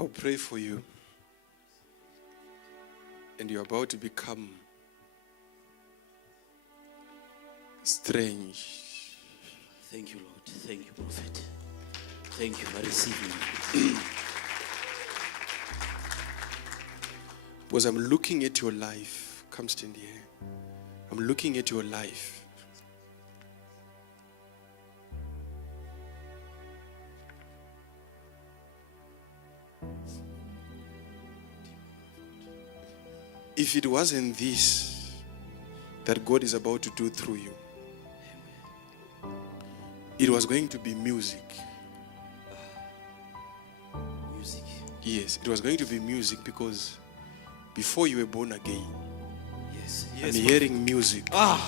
I'll pray for you. And you're about to become strange. Thank you, Lord. Thank you, Prophet. Thank you. I receive you. Because I'm looking at your life. Come stand here. I'm looking at your life. If it wasn't this that God is about to do through you, it was going to be music. Music. Yes, it was going to be music because before you were born again, Yes. I'm hearing music. I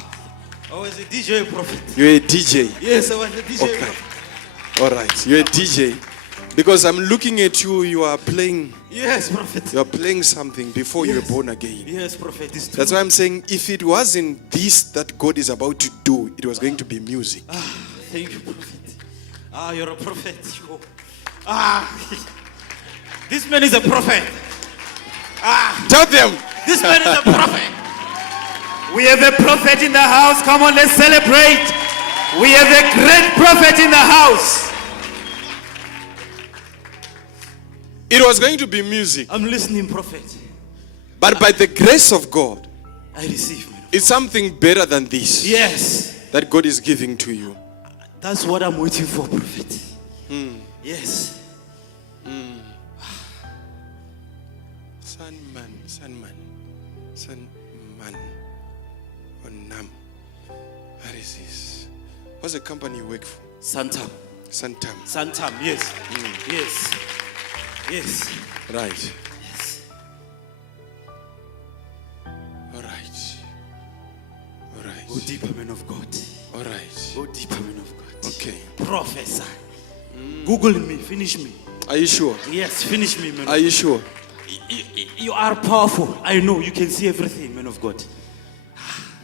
was a DJ, Prophet. You're a DJ. Yes, I was a DJ. Okay. Prophet. All right, you're a DJ. Because I'm looking at you, you are playing. Yes, Prophet. You are playing something before you were born again. Yes, Prophet. It's true. That's why I'm saying if it wasn't this that God is about to do, it was going to be music. Thank you, Prophet. You're a prophet. This man is a prophet. Tell them. This man is a prophet. We have a prophet in the house. Come on, let's celebrate. We have a great prophet in the house. It was going to be music. I'm listening, Prophet. But by the grace of God, I receive. it's something better than this. Yes. That God is giving to you. That's what I'm waiting for, Prophet. Yes. Sunman. Onam. What is this? What's the company you work for? Santam. Santam. Yes. Yes. Yes. Right. Yes. All right. Go deeper, man of God. All right. Go deeper, man of God. Okay. Professor. Google me. Finish me. Are you sure? Yes, finish me, man. Are you sure? You are powerful. I know. You can see everything, man of God.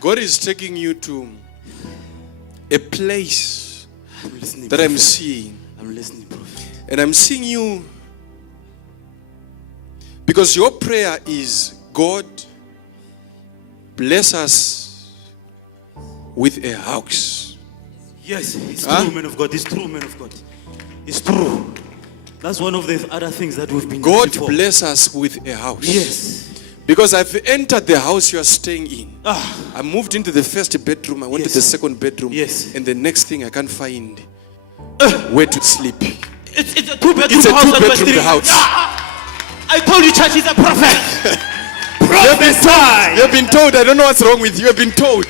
God is taking you to a place I'm listening, that Prophet. I'm seeing. I'm listening, Prophet. And I'm seeing you because your prayer is, God, bless us with a house. Yes, it's true, man of God. It's true, man of God. It's true. That's one of the other things that we've been God before. bless us with a house. Yes. Because I've entered the house you are staying in. Ah. I moved into the first bedroom. I went to Yes. the second bedroom. Yes. And the next thing I can't find where to sleep. It's a two-bedroom It's a house. two-bedroom house. I told you, church is a prophet. Prophesy. You've been told. I don't know what's wrong with you. You've been told.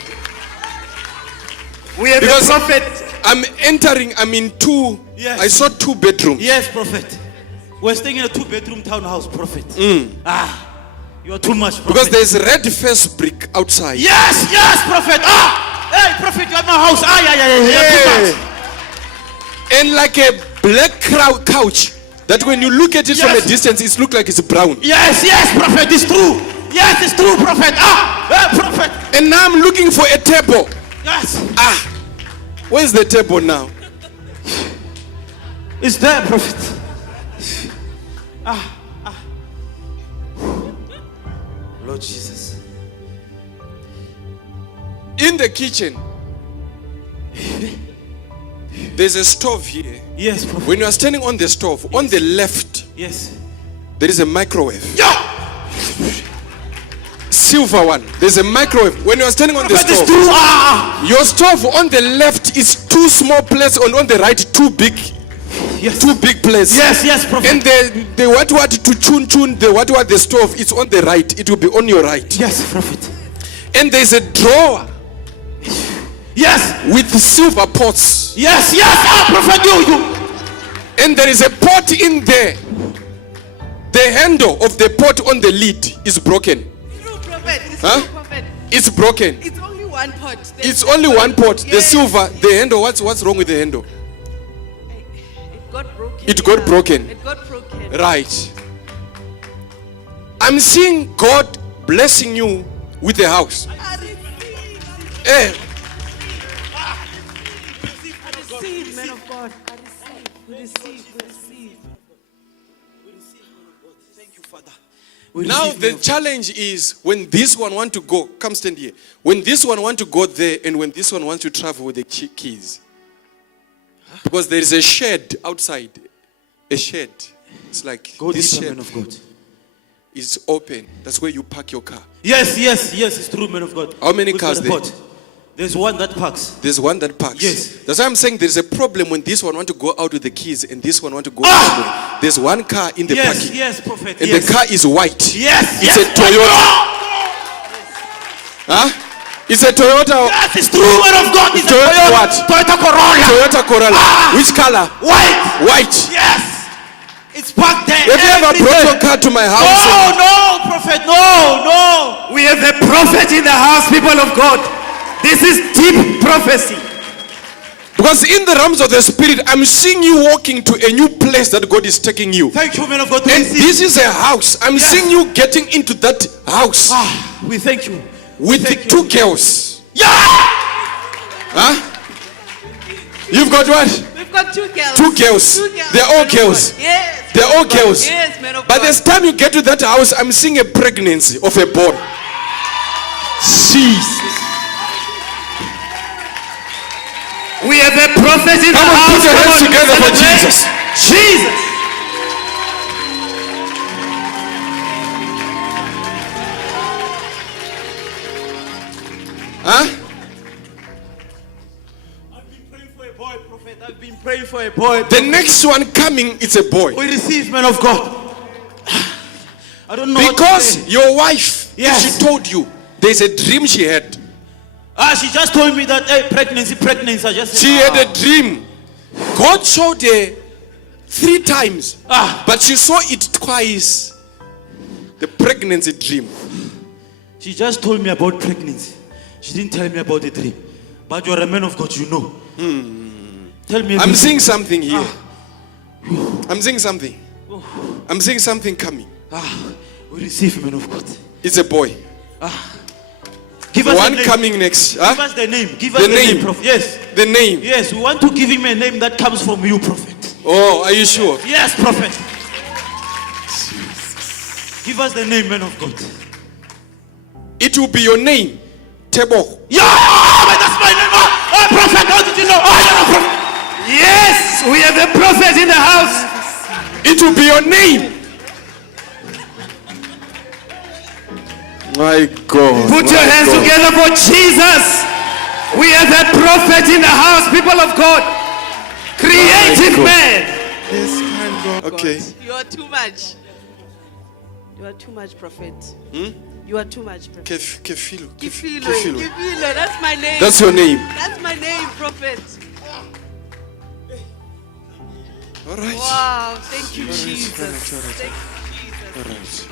We have Because a prophet. I'm in two. Yes. I saw two bedrooms. Yes, prophet. We're staying in a two-bedroom townhouse, prophet. You are too much, prophet. Because there's red first brick outside. Yes, prophet. Hey, prophet, you are my house. Yeah. And like a black couch that when you look at it from a distance, it looks like it's brown. Yes, prophet, it's true. Yes, it's true, prophet. Prophet. And now I'm looking for a table. Yes. Where's the table now? It's there, prophet. Lord Jesus. In the kitchen, there's a stove here. Yes, prophet. When you are standing on the stove, on the left, Yes. there is a microwave. Silver one. There's a microwave. When you are standing on the Prophet, it's stove, true. your stove on the left is two small plates, on the right two big plates. Yes, prophet. And the what to chun the what the stove, it's on the right. It will be on your right. Yes, prophet. And there's a drawer. Yes. With silver pots. Yes. Prophet, you. And there is a pot in there. The handle of the pot on the lid is broken. Prophet. Prophet. It's broken. It's only one pot. It's only one pot. The silver, the handle. What's wrong with the handle? It got broken. It got broken. It got broken. Right. I'm seeing God blessing you with a house. I receive, man of God. I receive. We receive. Father. We Now receive, the man of God. challenge is when this one want to go, come stand here. When this one want to go there and when this one wants to travel with the keys. Because there is a shed outside. A shed. It's like Go this deeper, shed man of God. is open. That's where you park your car. Yes, it's true, man of God. How many Which cars one there? part? There's one that parks. There's one that parks. Yes. That's why I'm saying there's a problem when this one want to go out with the keys and this one want to go somewhere. There's one car in the parking. Yes, prophet. And yes. the car is white. Yes, It's yes. a Toyota. Huh? It's a Toyota. Yes, it's true, man of God. It's a Toyota Toyota. what? Toyota Corolla. Toyota Corolla. Which color? White. White. Yes. It's parked there. Have you ever brought your car to my house? No, prophet. No. We have a prophet in the house, people of God. This is deep prophecy. Because in the realms of the spirit, I'm seeing you walking to a new place that God is taking you. Thank you, man of God. And this is a house. I'm Yes. seeing you getting into that house We thank you. with the thank two you. girls. Yeah. Huh? You've got what? We've got two girls. Two girls. Two girls. They're all man of girls. God. Yes. They're all man of God. girls. Yes, man of By God. the time you get to that house, I'm seeing a pregnancy of a boy. Jesus. We have a prophet in the Come on, house. put your Come hands on, together for celebrate. Jesus. Jesus. Huh? I've been praying for a boy, prophet. I've been praying for a boy. The next one coming, it's a boy. We receive, man of God. I don't know what to Because say. your wife, Yes. she told you, there's a dream she had. She just told me that, hey, pregnancy. I just said, She had a dream. God showed her 3 times. But she saw it twice. The pregnancy dream. She just told me about pregnancy. She didn't tell me about the dream. But you're a man of God, you know. Tell me. I'm everything. seeing something here. I'm seeing something. I'm seeing something coming. We receive, man of God. It's a boy. Give The us one the name. coming next. Give us the name. Give us The the name, name. prophet. Yes. The name. Yes, we want to give him a name that comes from you, prophet. Oh, are you sure? Yes, prophet. Give us the name, man of God. It will be your name. Tebo. Yeah, but that's my name. Oh, prophet, how did you know? Oh, you're a prophet. Yes, we have a prophet in the house. It will be your name. My God. Put your hands together for Jesus. We have a prophet in the house, people of God. Creative God. man. Okay. You are too much. You are too much, prophet. You are too much, prophet. Kefilo. Kifilo. Kefilo. Kifilo. That's my name. That's your name. That's my name, prophet. All right. Wow. Thank you, Jesus. all right. Thank you, Jesus. All right.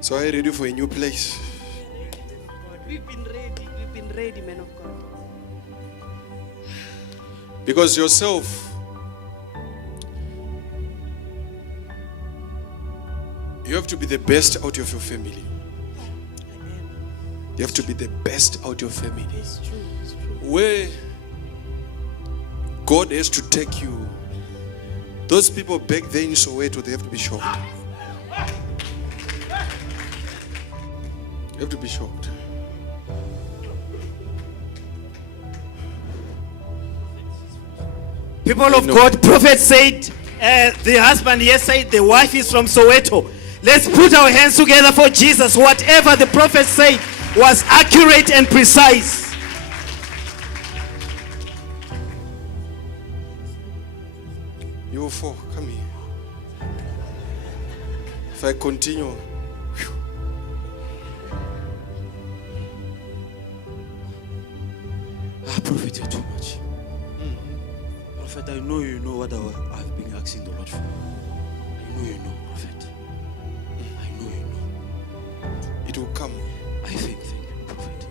So are you ready for a new place? We've been ready. We've been ready, man of God. Because yourself, you have to be the best out of your family. I am. You have to be the best out of your family. It's true. It's true. Where God has to take you, those people back there in Soweto, they have to be shocked. You have to be shocked. People of God, prophet said, the husband here said the wife is from Soweto. Let's put our hands together for Jesus. Whatever the prophet said was accurate and precise. You four, come here. If I continue, Prophet, you're too much. Prophet, I know you know what I've been asking the Lord for. I know you know, prophet. I know you know. it will come. Thank you, prophet.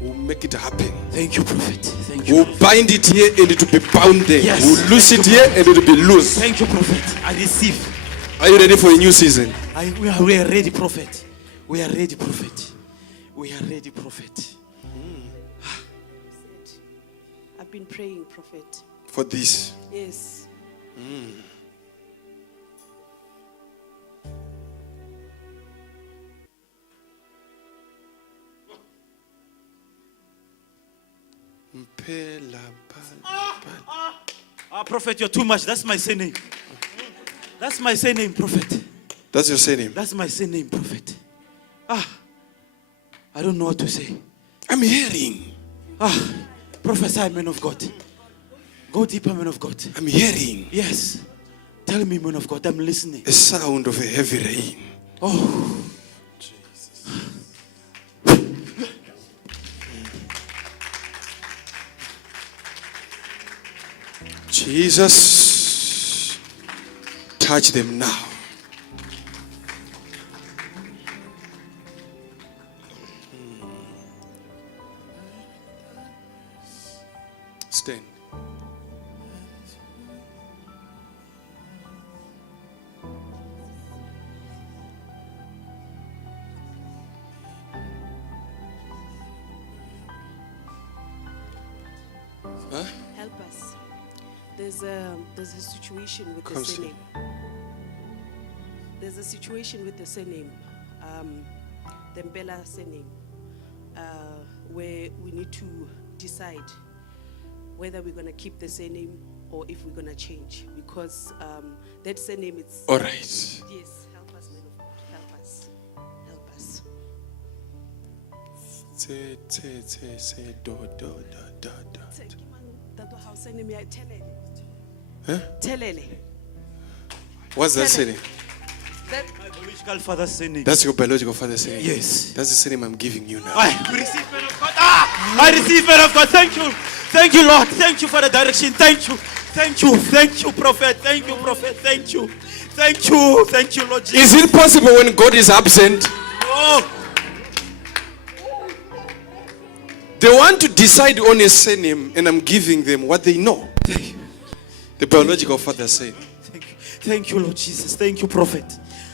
We'll make it happen. Thank you, prophet. Thank you. We'll bind it here and it will be bound there. Yes. We'll loose it here and it will be loose. Thank you, prophet. I receive. Are you ready for a new season? We are ready, prophet. We are ready, prophet. We are ready, prophet. I've been praying, prophet. For this. Yes. Prophet, you're too much. That's my surname. That's my surname, prophet. That's your surname. That's my surname, prophet. I don't know what to say. I'm hearing. Prophesy, man of God. Go deeper, man of God. I'm hearing. Yes. Tell me, man of God, I'm listening. A sound of a heavy rain. Oh. Jesus, touch them now. Stand. Help us. There's a situation with the Counsel. surname. There's a situation with the surname, the Mbela surname, where we need to decide whether we're going to keep the surname or if we're going to change, because that surname is. All right. Yes, help us, man of God. Help us. Help us. Telele. What's that Tell surname? That My biological father's surname. That's your biological father's surname. Yes. That's the surname I'm giving you now. I receive, man of God. I receive, man of God. Thank you. Thank you, Lord. Thank you for the direction. Thank you. Thank you. Thank you, prophet. Thank you, prophet. Thank you. Thank you. Thank you, Lord Jesus. Is it possible when God is absent? Oh. They want to decide on a surname, and I'm giving them what they know. The biological father said. Thank you. Thank you, Lord Jesus. Thank you, prophet.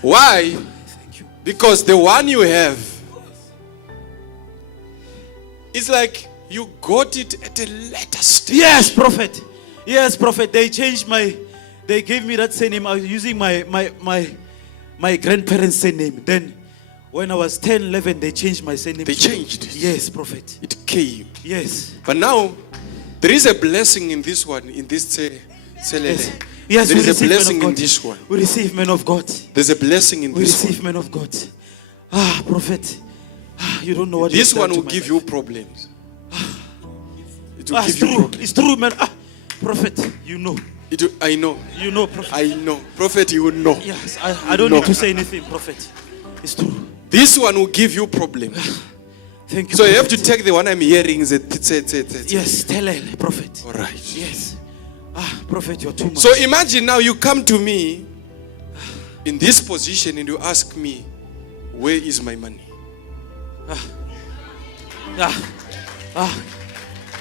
Why? Thank you. Because the one you have, it's like you got it at a later stage. Yes, prophet. Yes, prophet. They changed they gave me that surname. I was using my grandparents' surname. Then when I was 10, 11, they changed my surname. They changed it. Yes, prophet. It came. Yes. But now, there is a blessing in this one, in this Yes. Yes, there we is a receive, man blessing of in God. this one. We receive, man of God. There's a blessing in We this receive, one. man of God. Prophet. You don't know what This you've done one will to my give life. you problems. It will It's give you true. problems. It's true, man. Prophet, you know. I know. You know, prophet. I know. Prophet, you know. Yes, I don't No. need to say anything, prophet. It's true. This one will give you problems. Thank you. So you have prophet. to take the one I'm hearing. Is Yes, tell her, prophet. All right. Yes. Prophet, you're too much. So imagine now you come to me in this position and you ask me, where is my money?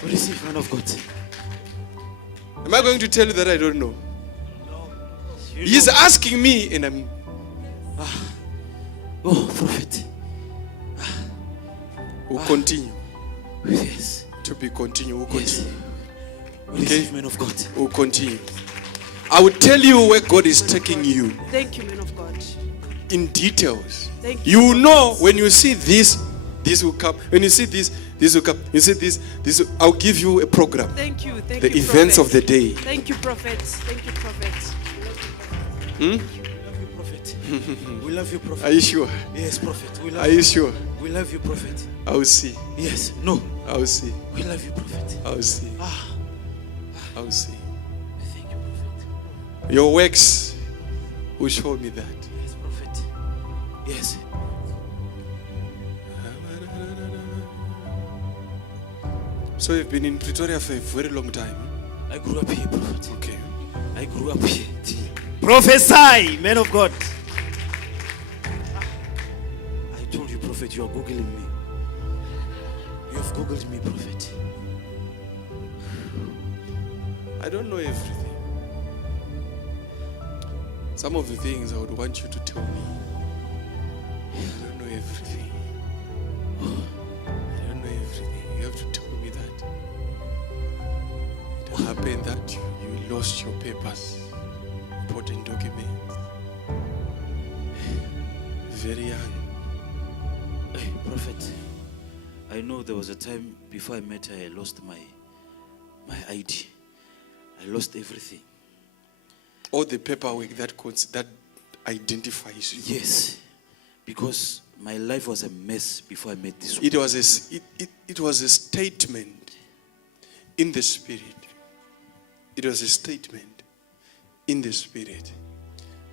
We receive, man of God. Am I going to tell you that I don't know? You He's know. asking me and I'm... Oh, prophet. We'll continue. Yes. To be continued. We'll Yes. continue. We receive, man of God. We'll continue. I will tell you where God is taking you Thank you, man of God. in details. Thank you. You know when you see this will come. When you see this will come. You see this will, I'll give you a program. Thank you. Thank The you. events prophet. of the day. Thank you, prophet. Thank you, prophet. We love you, prophet. We love you, prophet. Are you sure? Yes, prophet. We love Are you sure? We love you, prophet. I will see. Yes. No. I will see. We love you, prophet. I will see. I will see. Thank you, prophet. Your works will show me that. Yes, prophet. Yes. So you've been in Pretoria for a very long time. I grew up here, prophet. Okay. I grew up here. Prophesy, man of God. I told you, prophet, you are Googling me. You have Googled me, prophet. I don't know everything. Some of the things I would want you to tell me. I don't know everything. I don't know everything. You have to tell me that. It happened that you lost your papers, important documents. Very young. Hey, Prophet, I know there was a time before I met her, I lost my ID. I lost everything. All the paperwork that identifies you. Yes, because my life was a mess before I met this woman. It was a statement in the spirit. It was a statement in the spirit.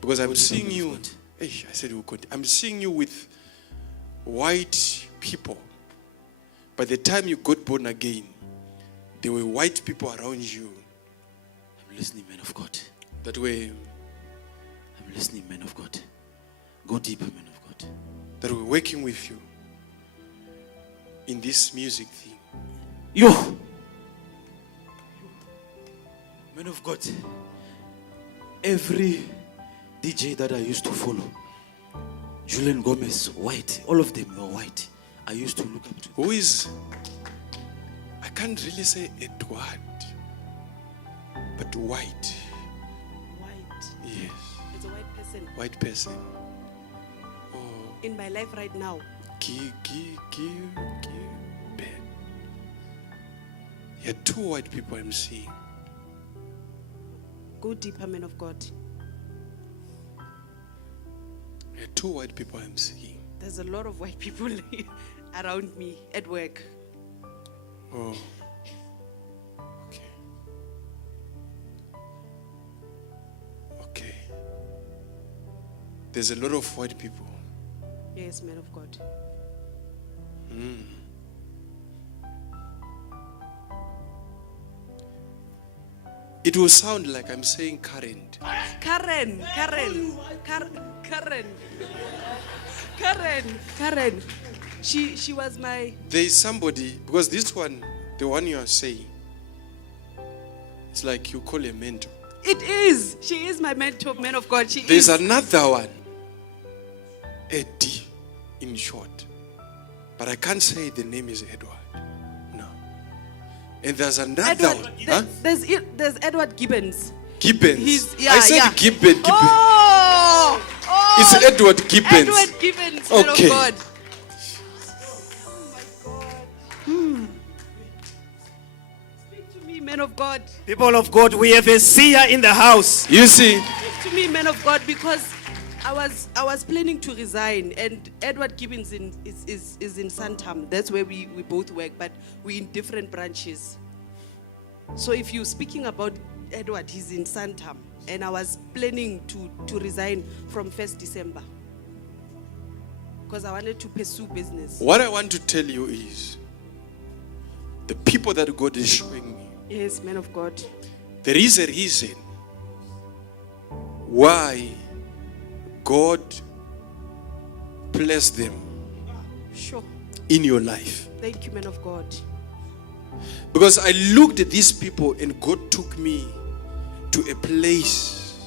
Because I'm seeing you. I said we could. I'm seeing you with white people. By the time you got born again, there were white people around you. I'm listening, man of God. That way. I'm listening, man of God. Go deeper, man of God. That were working with you in this music thing. Yo! Man of God. Every DJ that I used to follow, Julian Gomez, white, all of them were white. I used to look up to them. Who is, I can't really say Edward, but white. White. Yes. It's a white person. White person. Oh. In my life right now. Ben. There are two white people I'm seeing. Go deeper, man of God. There are two white people I'm seeing. There's a lot of white people around me at work. Oh. Okay. Okay. There's a lot of white people. Yes, man of God. It will sound like I'm saying current. Karen. She was my... There is somebody, because this one, the one you are saying, it's like you call a mentor. It is. She is my mentor, man of God. She There's is. another one, Eddie, in short. But I can't say the name is Edward. No. And there's another Edward, one. Huh? there's Edward Gibbons. Gibbons. Yeah, I said yeah. Gibbons. Oh! It's Edward Gibbons. Edward Gibbons, man Okay. of God. Speak to me, man of God. People of God, we have a seer in the house. You see, Speak to me, man of God, because I was planning to resign, and Edward Gibbons is in Santam. That's where we both work, but we're in different branches. So if you're speaking about Edward, he's in Santam, and I was planning to resign from 1st December because I wanted to pursue business. what I want to tell you is the people that God is showing me. Yes, man of God. There is a reason why God placed them Sure. in your life. Thank you, man of God. Because I looked at these people and God took me to a place,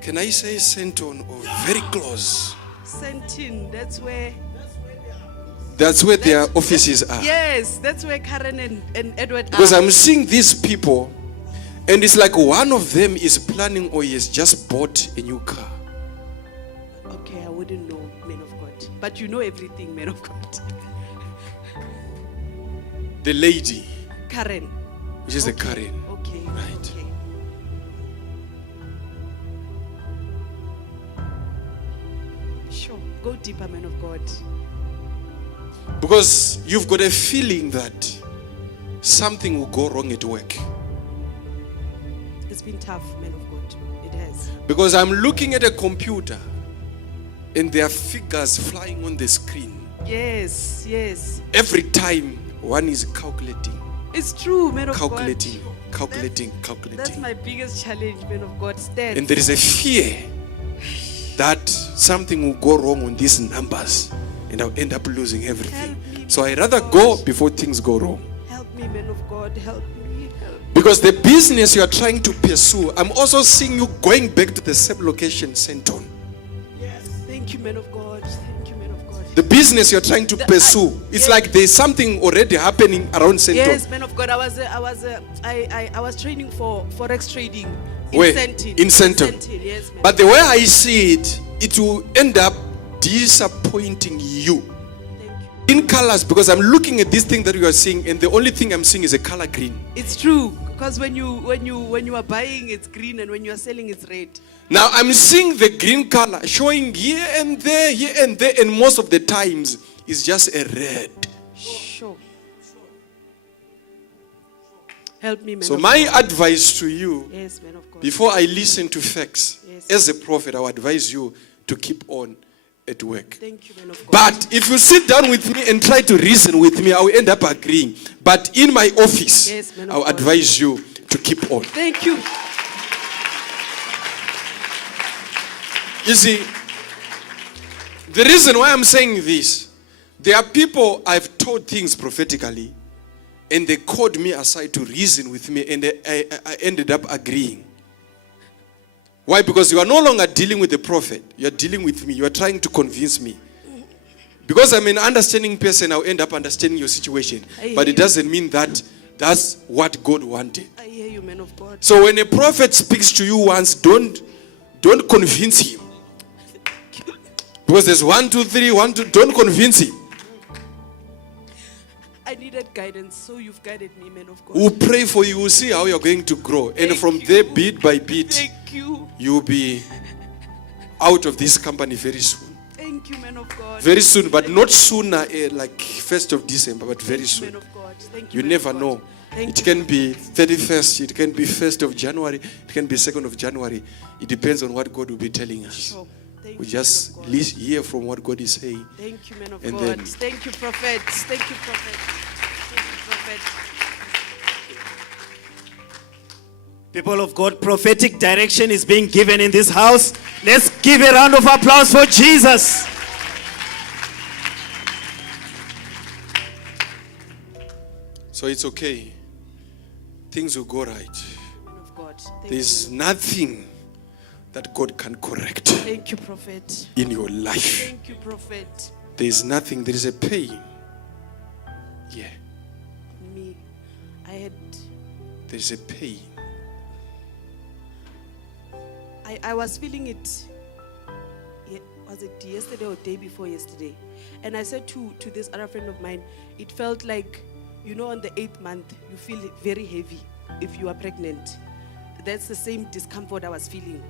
can I say Senton, or very close. Sentin, that's where Their offices are. Yes, that's where Karen and Edward Because are. I'm seeing these people and it's like one of them is planning or he has just bought a new car. Okay, I wouldn't know, man of God. But you know everything, man of God. The lady, Karen. which is the Okay, Karen. Okay. Right. Okay. Sure. Go deeper, man of God. Because you've got a feeling that something will go wrong at work. It's been tough, man of God. It has. Because I'm looking at a computer and there are figures flying on the screen. Yes, yes. Every time one is calculating, It's true, man of calculating, God. calculating, That's calculating. my biggest challenge, man of God. Stand. And there is a fear that something will go wrong on these numbers and I'll end up losing everything. Help me, So I man rather of go God. before things go wrong. Help me, man of God. Help me. Help me. Because the business you are trying to pursue, I'm also seeing you going back to the same location, Senton. Thank you, man of God. Thank you, man of God. The business you're trying to pursue. It's like there's something already happening around Central. Yes, man of God. I was training for forex trading in Where? Sentin. In Central. Yes, man. But the way I see it, it will end up disappointing you. Thank you. In colors, because I'm looking at this thing that you are seeing, and the only thing I'm seeing is a color green. It's true, because when you are buying, it's green, and when you are selling, it's red. Now I'm seeing the green color showing here and there, and most of the times it's just a red. Sure. Help me, man. So of my God. advice to you, Yes, man of God. before I listen to facts, Yes. as a prophet, I would advise you to keep on at work. Thank you, man of God. But if you sit down with me and try to reason with me, I will end up agreeing. But in my office, Yes, man of I will God. advise you to keep on. Thank you. You see, the reason why I'm saying this, there are people I've told things prophetically, and they called me aside to reason with me, and I ended up agreeing. Why? Because you are no longer dealing with the prophet. You are dealing with me. You are trying to convince me. Because I'm an understanding person, I'll end up understanding your situation. But it doesn't mean that that's what God wanted. I hear you, man of God. So when a prophet speaks to you once, don't convince him. Because there's 1, 2, 3, 1, 2. Don't convince him. I needed guidance, so you've guided me, man of God. We'll pray for you. We'll see how you're going to grow. And Thank from you. there, bit by bit, Thank you. you'll be out of this company very soon. Thank you, man of God. Very soon, but not sooner, like 1st of December, but very Thank you, soon. man of God. Thank you, You man of never God. know. Thank It you. can be 31st, it can be 1st of January, it can be 2nd of January. It depends on what God will be telling us. Sure. Thank We you, just man of God. hear from what God is saying. Thank you, man of And God. then- Thank you, prophet. Thank you, prophet. Thank you, prophet. People of God, prophetic direction is being given in this house. Let's give a round of applause for Jesus. So it's okay. Things will go right. Man of God. Thank There's you. nothing that God can correct Thank you, prophet. in your life. Thank you, prophet. There's nothing. There is a pain. Yeah, Me, I had, there's a pain. I was feeling it. Was it yesterday or day before yesterday? And I said to this other friend of mine, it felt like, on the 8th month, you feel very heavy if you are pregnant. That's the same discomfort I was feeling.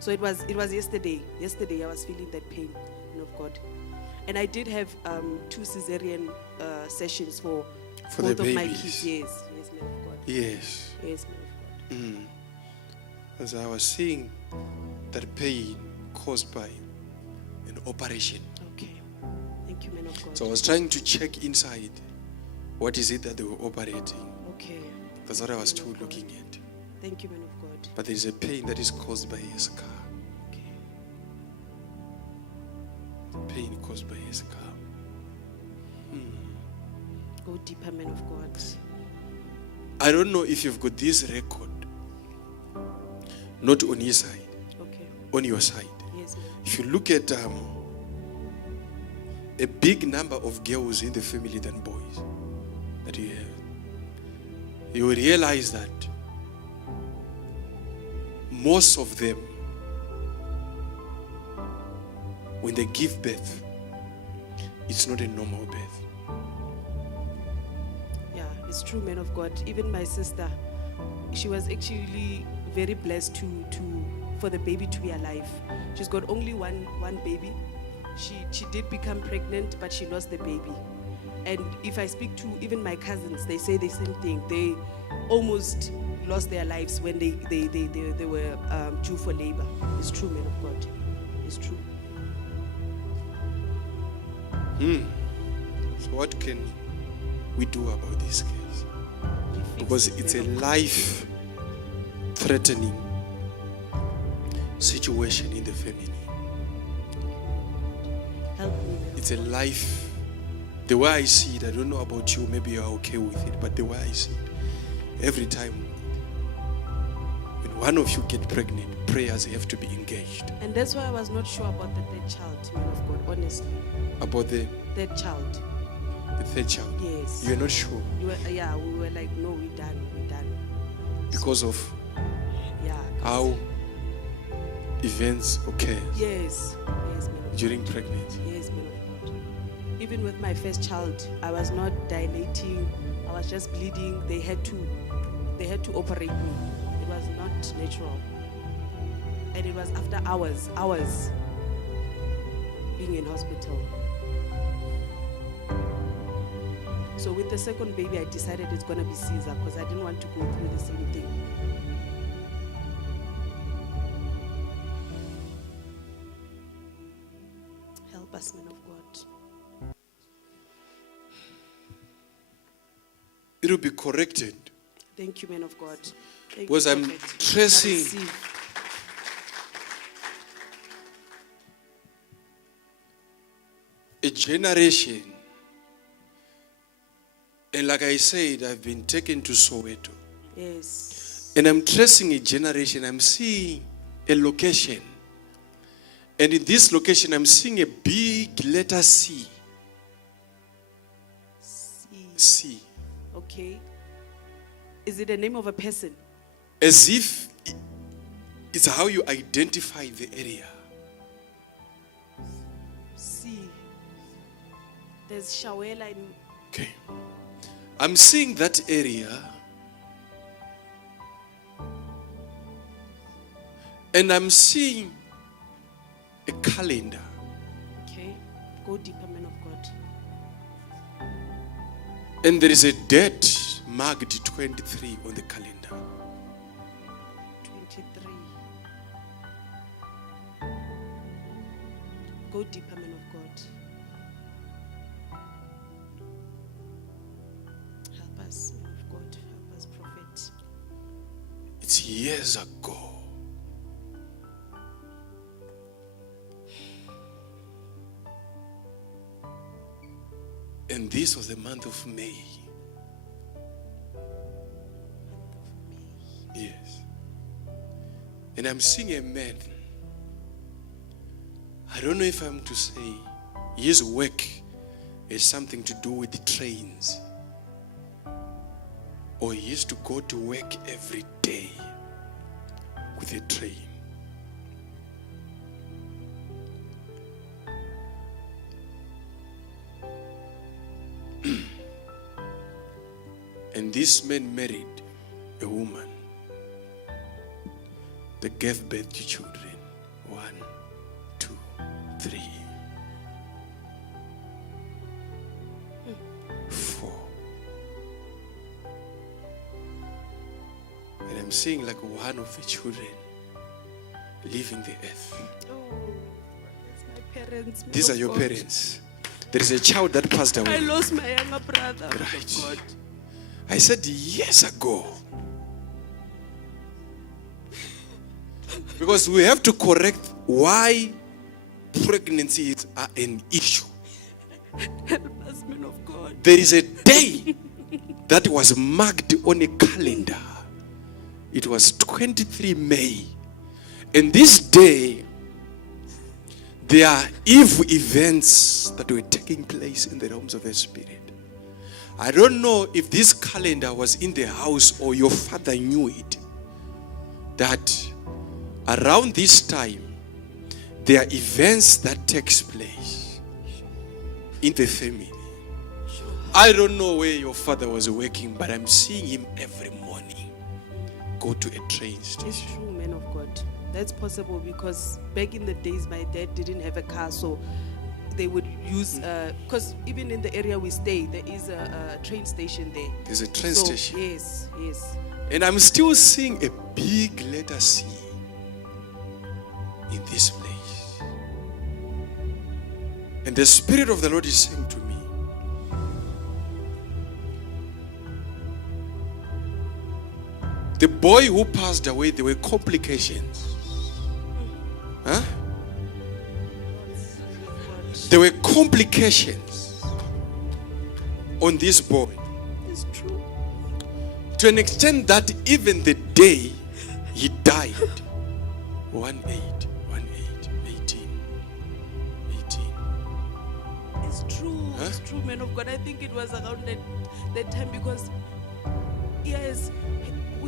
So it was yesterday. Yesterday I was feeling that pain, man of God. And I did have 2 cesarean sessions for the both of my babies. kids. Yes, man of God. Yes. Yes, man of God. As I was seeing that pain caused by an operation. Okay. Thank you, man of God. So I was trying to check inside. What is it that they were operating? Okay. That's what I was still looking at. Thank you, man of God. But there is a pain that is caused by a scar. Okay. Pain caused by a scar. Go deeper, man of God. I don't know if you've got this record. Not on his side, Okay. on your side. Yes, man. If you look at a big number of girls in the family than boys that you have, you will realize that most of them, when they give birth, it's not a normal birth. Yeah, it's true, man of God. Even my sister, she was actually very blessed for the baby to be alive. She's got only one baby. She did become pregnant, but she lost the baby. And if I speak to even my cousins, they say the same thing. They almost lost their lives when they were due for labor. It's true, man of God. It's true. So what can we do about this case? We fix Because it, it's a man of God. life-threatening situation in the family. Help me, man of It's a life. The way I see it, I don't know about you, maybe you're okay with it, but the way I see it, every time when one of you get pregnant, prayers have to be engaged. And that's why I was not sure about the third child, man of God, honestly. About the Third child. third child. Yes. You're not sure Yeah, we were like, no, we're done. because of Yeah. how events occur Yes, man of God. during pregnancy. Yes, man of God. Even with my first child, I was not dilating. I was just bleeding. They had to operate me. It was not natural. And it was after hours being in hospital. So with the second baby, I decided it's gonna be Caesar because I didn't want to go through the same thing. Help us, man of God. It will be corrected Thank you, man of God. Thank because you, I'm Prophet. I tracing receive. a generation. And like I said, I've been taken to Soweto. Yes. And I'm tracing a generation. I'm seeing a location. And in this location, I'm seeing a big letter C. C. Okay. Is it the name of a person? As if it's how you identify the area. C. There's Shawela in. Okay. I'm seeing that area. And I'm seeing a calendar. Okay. Go deeper, man of God. And there is a date marked 23 on the calendar. 23. Go deeper, man of God. Help us, man of God. Help us, prophet. It's years ago. And this was the month of May. Yes. And I'm seeing a man. I don't know if I'm to say his work has something to do with the trains. Or he used to go to work every day with a train. And this man married a woman that gave birth to children. 1, 2, 3, 4. And I'm seeing like one of the children leaving the earth. Oh, that's my parents. man These are of your God. parents. There is a child that passed I away. lost my younger brother. man of Right. God. I said years ago. Because we have to correct why pregnancies are an issue. Help us, man of God. There is a day that was marked on a calendar. It was 23 May. And this day, there are evil events that were taking place in the realms of the spirit. I don't know if this calendar was in the house or your father knew it. That around this time, there are events that takes place in the family. I don't know where your father was working, but I'm seeing him every morning go to a train It's station. true, man of God. That's possible because back in the days, my dad didn't have a car, so they would use, because even in the area we stay, there is a train station there. There's a train So, station. Yes. And I'm still seeing a big letter C in this place. And the Spirit of the Lord is saying to me, the boy who passed away, there were complications. Huh? There were complications on this boy. It's true. To an extent that even the day he died, 1 8, 1 8, 18. 18. It's true. Huh? It's true, man of God. I think it was around that time because, yes, I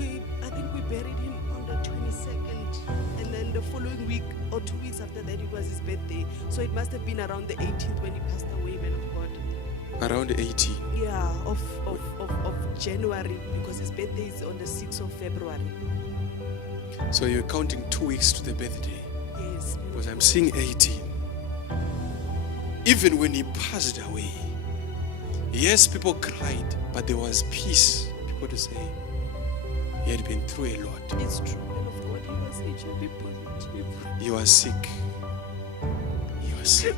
think we buried him on the 22nd, and then the following week or 2 weeks after that, it was his birthday. So it must have been around the 18th when he passed away, man of God. Around 18. Yeah, of January, because his birthday is on the 6th of February. So you're counting 2 weeks to the birthday. Yes. man of Because I'm God. seeing 18. Even when he passed away, yes, people cried, but there was peace. People to say he had been through a lot. It's true, man of God. He was HIV positive. He was sick. He was sick.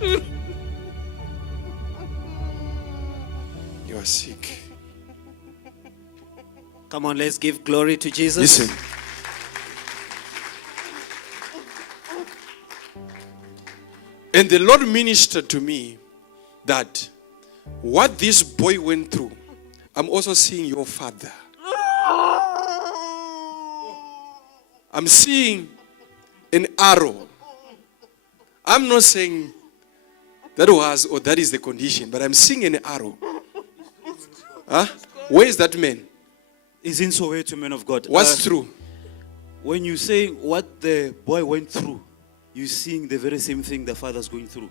He was sick. Come on, let's give glory to Jesus. Listen. And the Lord ministered to me that what this boy went through, I'm also seeing your father. I'm seeing an arrow. I'm not saying that was or that is the condition, but I'm seeing an arrow. Huh? Where is that man? Is in Soweto, man of God. What's true? When you say what the boy went through, you're seeing the very same thing the father's going through.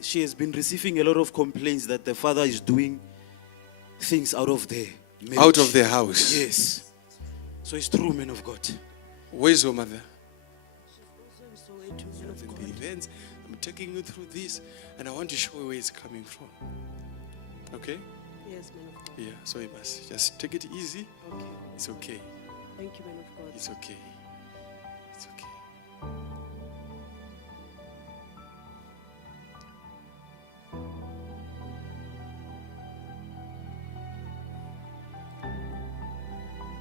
She has been receiving a lot of complaints that the father is doing things out of the marriage. Out of the house. Yes. So it's true, man of God. Where's your mother? So it too, man of In God. the events, I'm taking you through this, and I want to show you where it's coming from. Okay? Yes, man of God. Yeah, so you must just take it easy. Okay. It's okay. Thank you, man of God. It's okay. It's okay.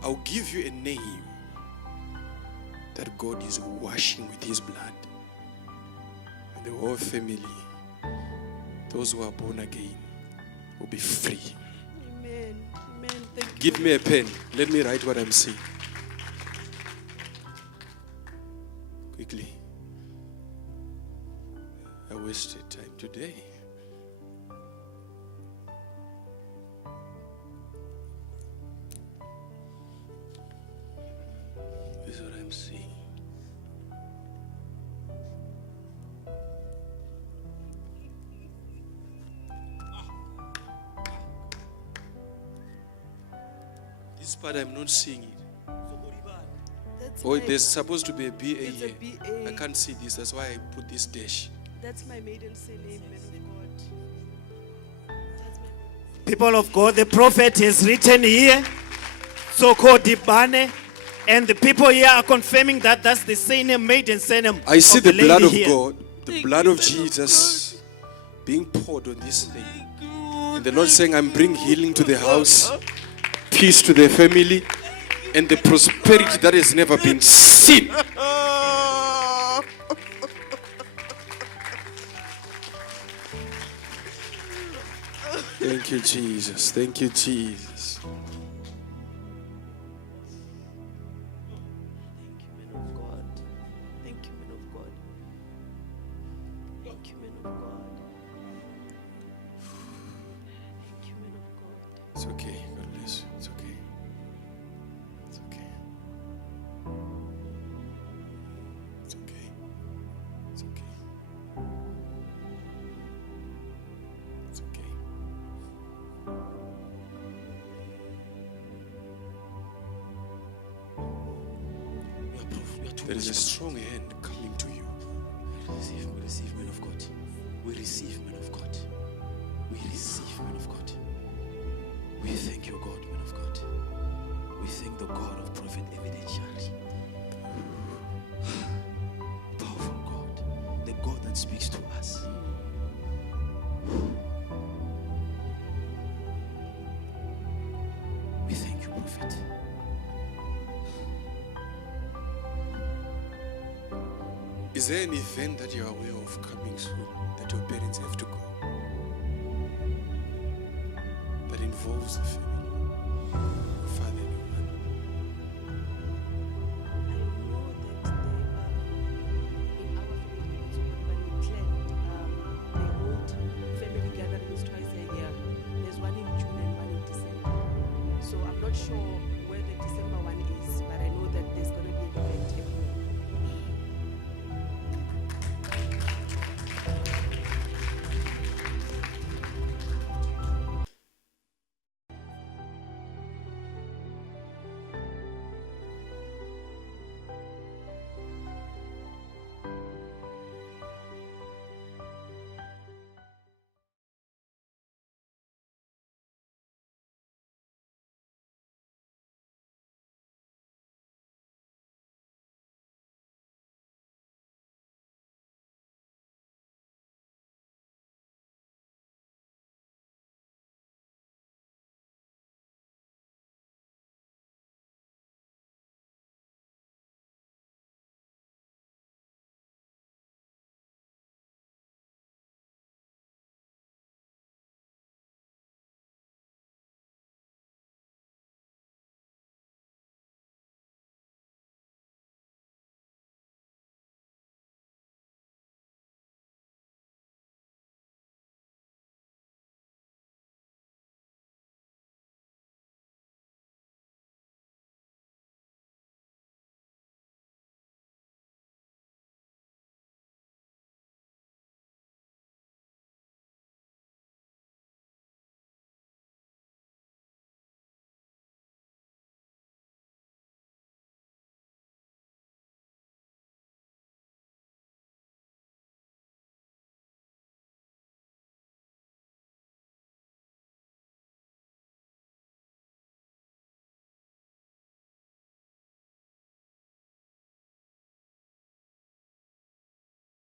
I'll give you a name that God is washing with his blood. And the whole family, those who are born again, will be free. Amen. Amen. Thank you. Give me a pen. Let me write what I'm saying. Quickly. I wasted time today. This is what I'm seeing. This part I'm not seeing it. That's Oh, my, there's supposed to be a BA it's a here. BA. I can't see this. That's why I put this dash. That's my maiden surname, man of God. That's my People of God, the prophet has written here, so-called Dibane, and the people here are confirming that that's the surname, maiden surname. I see of the lady blood of here. God, the Thank blood you, of man of Jesus being poured on this thing. And the Lord saying, I'm bringing healing to the house, peace to the family, and the prosperity that has never been seen. Thank you, Jesus. Thank you, Jesus. Thank you, man of God. Thank you, man of God. Thank you, man of God. Thank you, man of God. It's okay. God bless you. It's okay. It's okay. It's okay. It's okay. It's okay. There is a strong hand coming to you. We receive, man of God. We receive, man of God. We receive, man of God. We thank you, God, man of God. We thank the God of Prophet Chari. Powerful God. The God that speaks to us. We thank you, Prophet. Is there an event that you are aware of coming soon that your parents have to go? That involves the family?